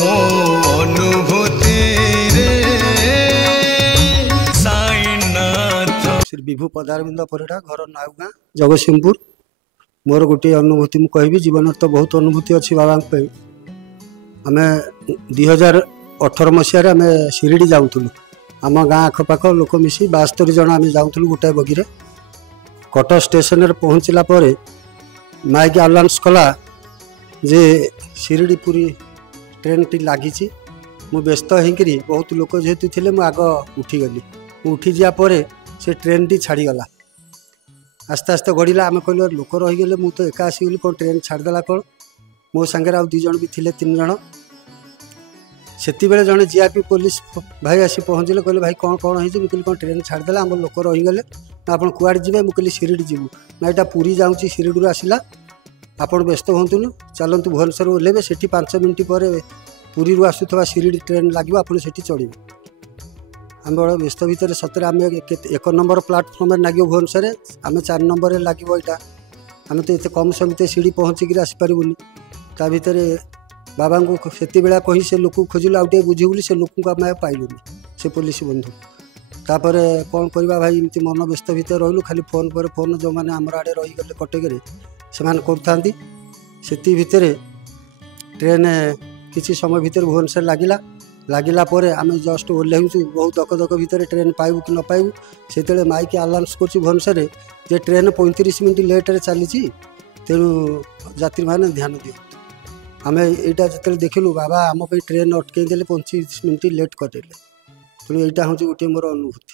ମୋ अनुभूति रे साईनाथ। श्री विभु पदारविंद परिड़ा घर नाउगाँ जगतसिंहपुर। मोर गोटे अनुभूति मु कहबी जीवन तो बहुत अनुभूति अच्छी बाबा आम 2018 मसीह आम शिरडी जाऊँ आम गाँ आखपाख लोक मिसी 72 जन आम जाऊँ गोटाए बगीरे कटक स्टेशन पहुँचला माइक आनाउंस कला जे शिरडी पूरी ट्रेन टी लगी। मु व्यस्त होकरी बहुत लोक जेहेतु थे मुझ आग उठीगली। उठी जापर से ट्रेन टी छाड़गला आस्ते आस्ते गड़िला। आम कहल लोक रहीगले मुझे तो एका आसीगली कौन ट्रेन छाड़देला कौन। मो सांगे आउ 2 जन भी थे 3 जन। से जड़े जीआरपी पुलिस भाई आसी पहुँचले कहले भाई कौन कौन हो मुझे कौन ट्रेन छाड़देला आम लोक रहीगले ना आप कुआड़े जी मुझे कहली शिरडी जीवु ना यहाँ पुरी जाऊँगी शिरडी आसला आपड़ व्यस्त हूँ चलतु भुवनेश्वर ओह्लेबे से 5 मिनट पर पुरी आसूवा शिरडी ट्रेन लगे आप चढ़े। आम बड़ा व्यस्त भितर सतरे आम 1 नंबर प्लाटफर्म लगे भुवनेश्वर आम 4 नंबर लगे यहाँ आम तो ये कम समय सीढ़ी पहुँचिक आसपारूनी ता भर बाबा को से कही से लोक खोजिलु आउटे बुझे बोली से लोक आम पाइलुनि से पुलिस बंधु। तापर कौन करवा भाई एमती मन व्यस्त भितर रही खाली फोन पर फोन जो मैंने आमर आड़े रहीगले कटक से कर भितर ट्रेन किसी समय भितर भुवनेश्वर लगिला आम जस्ट ओह्लैचु बहुत दक भितर ट्रेन पाइबू कि न पाइबू से माइक आनाउंस कर भुवनेश्वर जे ट्रेन 35 मिनट लेट्रे चली तेणु यात्री मैंने ध्यान दियो। आम यहाँ जो देखलु बाबा आम ट्रेन अटकई 25 मिनट लेट करेले तेणु यहाँ हूँ गोटे मोर अनुभूति।